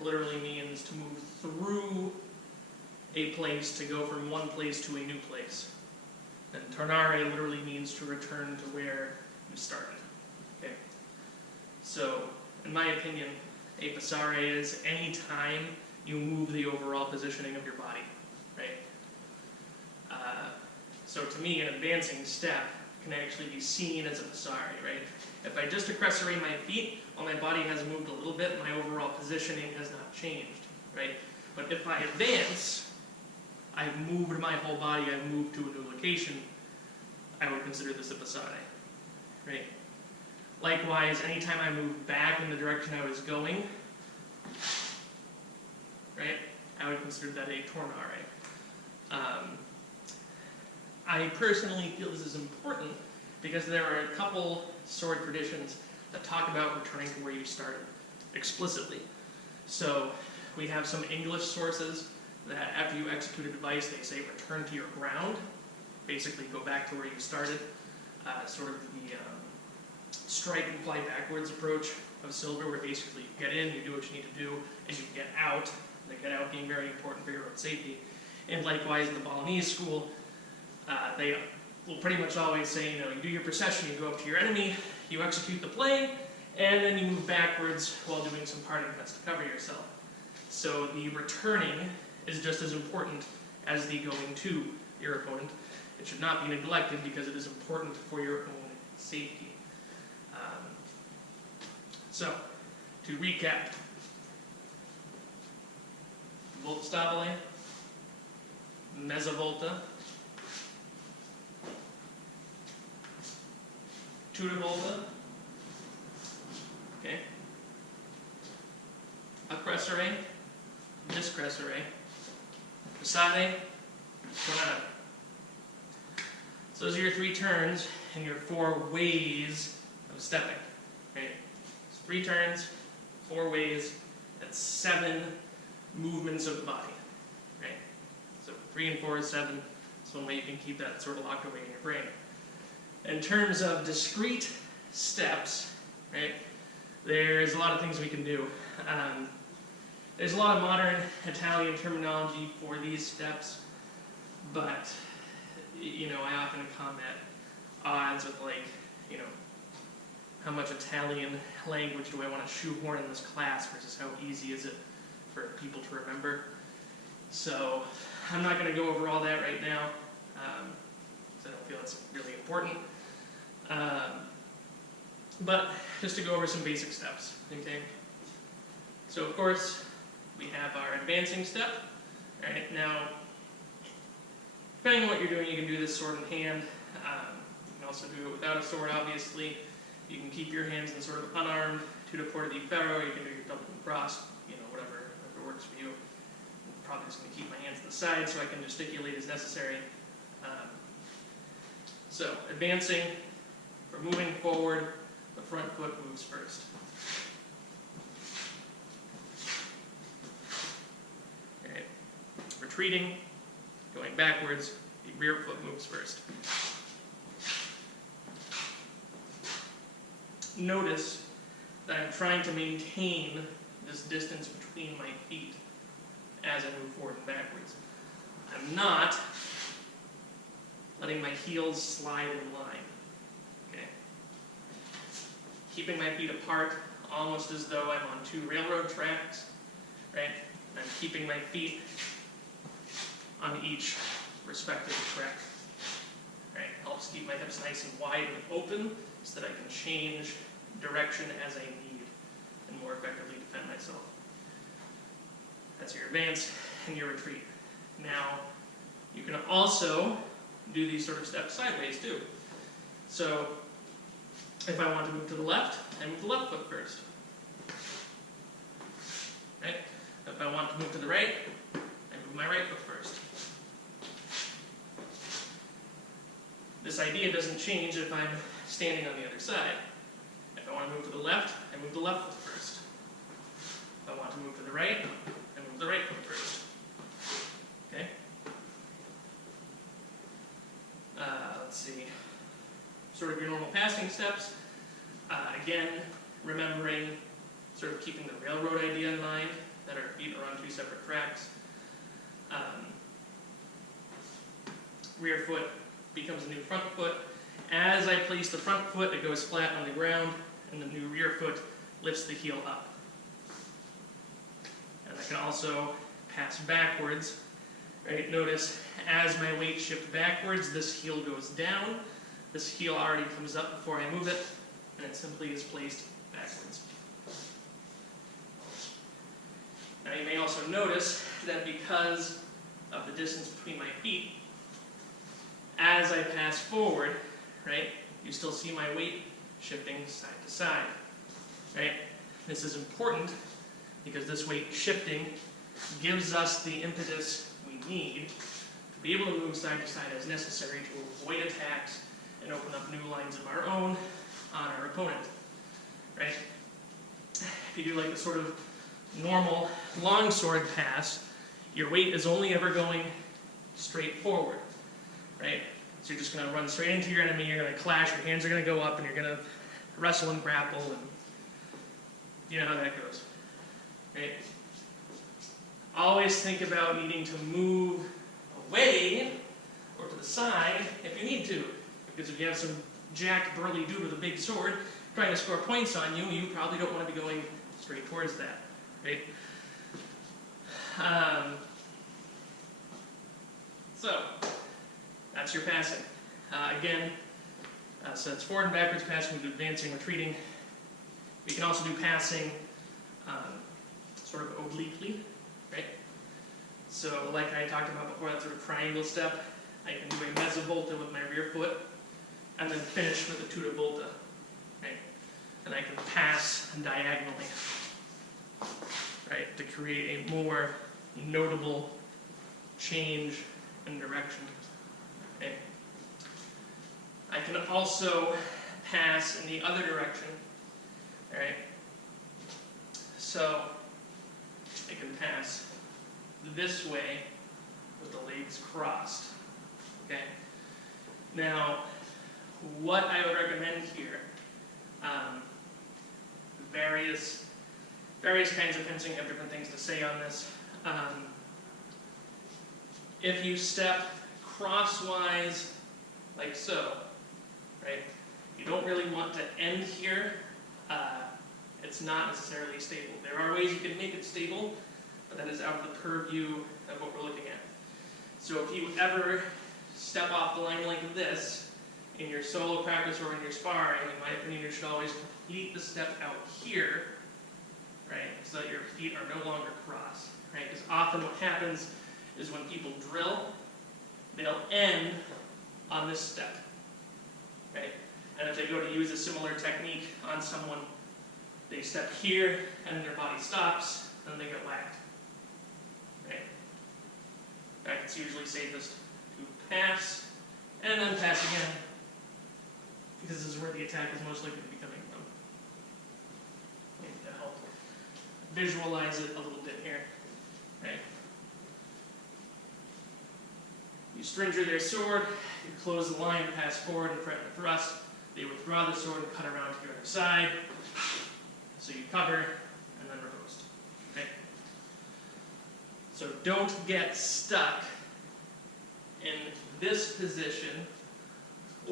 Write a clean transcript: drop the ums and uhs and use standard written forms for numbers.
literally means to move through a place to go from one place to a new place. And tornare literally means to return to where you started. Okay? So, in my opinion, a passare is any time you move the overall positioning of your body, right? So to me, an advancing step can actually be seen as a passare, right? If I just accrescere my feet, while my body has moved a little bit, my overall positioning has not changed, right? But if I advance, I've moved my whole body, I've moved to a new location, I would consider this a passare, right? Likewise, anytime I move back in the direction I was going, right, I would consider that a tornare. I personally feel this is important because there are a couple sword traditions that talk about returning to where you started explicitly. So we have some English sources that after you execute a device, they say return to your ground, basically go back to where you started, sort of the strike and fly backwards approach of silver, where basically you get in, you do what you need to do, and you get out, the get out being very important for your own safety. And likewise in the Balinese school, they will pretty much always say, you do your procession, you go up to your enemy, you execute the play, and then you move backwards while doing some parting cuts to cover yourself. So the returning is just as important as the going to your opponent. It should not be neglected because it is important for your own safety. So, to recap, volta stabile, mezza volta, tutta volta, okay, accrescere, discrescere, passare, tornado. So those are your 3 turns and your 4 ways of stepping, right? 3 turns, 4 ways, that's 7 movements of the body, right? So 3 and 4 is 7. That's one way you can keep that sort of locked away in your brain. In terms of discrete steps, right, there's a lot of things we can do. There's a lot of modern Italian terminology for these steps, but I often come at odds with how much Italian language do I want to shoehorn in this class versus how easy is it for people to remember. So I'm not going to go over all that right now, because I don't feel it's really important. But just to go over some basic steps, okay? So of course, we have our advancing step. Right now, depending on what you're doing, you can do this sword in hand. You can also do it without a sword, obviously. You can keep your hands in sort of unarmed, tutto porta di ferro, you can do your double cross, whatever works for you. I'm probably just going to keep my hands to the side so I can gesticulate as necessary. So, advancing, for moving forward, the front foot moves first. Okay. Retreating, going backwards, the rear foot moves first. Notice that I'm trying to maintain this distance between my feet as I move forward and backwards. I'm not letting my heels slide in line. Okay? Keeping my feet apart, almost as though I'm on 2 railroad tracks. Right? I'm keeping my feet on each respective track. Right? Helps keep my hips nice and wide and open so that I can change direction as I need and more effectively defend myself. That's your advance and your retreat. Now, you can also do these sort of steps sideways too. So, if I want to move to the left, I move the left foot first. Right? If I want to move to the right, I move my right foot first. This idea doesn't change if I'm standing on the other side. If I want to move to the left, I move the left foot first. If I want to move to the right, I move the right foot first. Okay? Let's see. Sort of your normal passing steps. Again, remembering, sort of keeping the railroad idea in mind, that two separate tracks. Rear foot becomes a new front foot. As I place the front foot, it goes flat on the ground, and the new rear foot lifts the heel up. And I can also pass backwards. Right? Notice as my weight shifts backwards, this heel goes down. This heel already comes up before I move it, and it simply is placed backwards. Now you may also notice that because of the distance between my feet, as I pass forward, right, you still see my weight shifting side to side, right? This is important because this weight shifting gives us the impetus we need to be able to move side to side as necessary to avoid attacks and open up new lines of our own on our opponent, right? If you do like a sort of normal longsword pass, your weight is only ever going straight forward, right? So you're just going to run straight into your enemy, you're going to clash, your hands are going to go up, and you're going to wrestle and grapple, and you know how that goes, right? Always think about needing to move away or to the side if you need to, because if you have some jacked, burly dude with a big sword trying to score points on you, you probably don't want to be going straight towards that, right? So that's your passing. Again, so it's forward and backwards passing, we do advancing, retreating. We can also do passing sort of obliquely, right? So like I talked about before, that sort of triangle step, I can do a mezza volta with my rear foot, and then finish with a tuta volta, right? And I can pass diagonally, right, to create a more notable change in direction. Okay. I can also pass in the other direction, right? So I can pass this way with the legs crossed. Okay. Now, what I would recommend here, various kinds of fencing have different things to say on this. If you step crosswise, like so, right, you don't really want to end here. It's not necessarily stable. There are ways you can make it stable, but that is out of the purview of what we're looking at. So if you ever step off the line like this, in your solo practice or in your sparring, in my opinion, you should always complete the step out here, right, so that your feet are no longer crossed, right? Because often what happens is when people drill, they'll end on this step, right? And if they go to use a similar technique on someone, they step here, and then their body stops, and then they get whacked, right? In fact, it's usually safest to pass, and then pass again, because this is where the attack is most likely to be coming from. Maybe to help visualize it a little bit here, right? You stringer their sword, you close the line, pass forward, and threaten a thrust. They withdraw the sword and cut around to your other side. So you cover, and then riposte. Okay? So don't get stuck in this position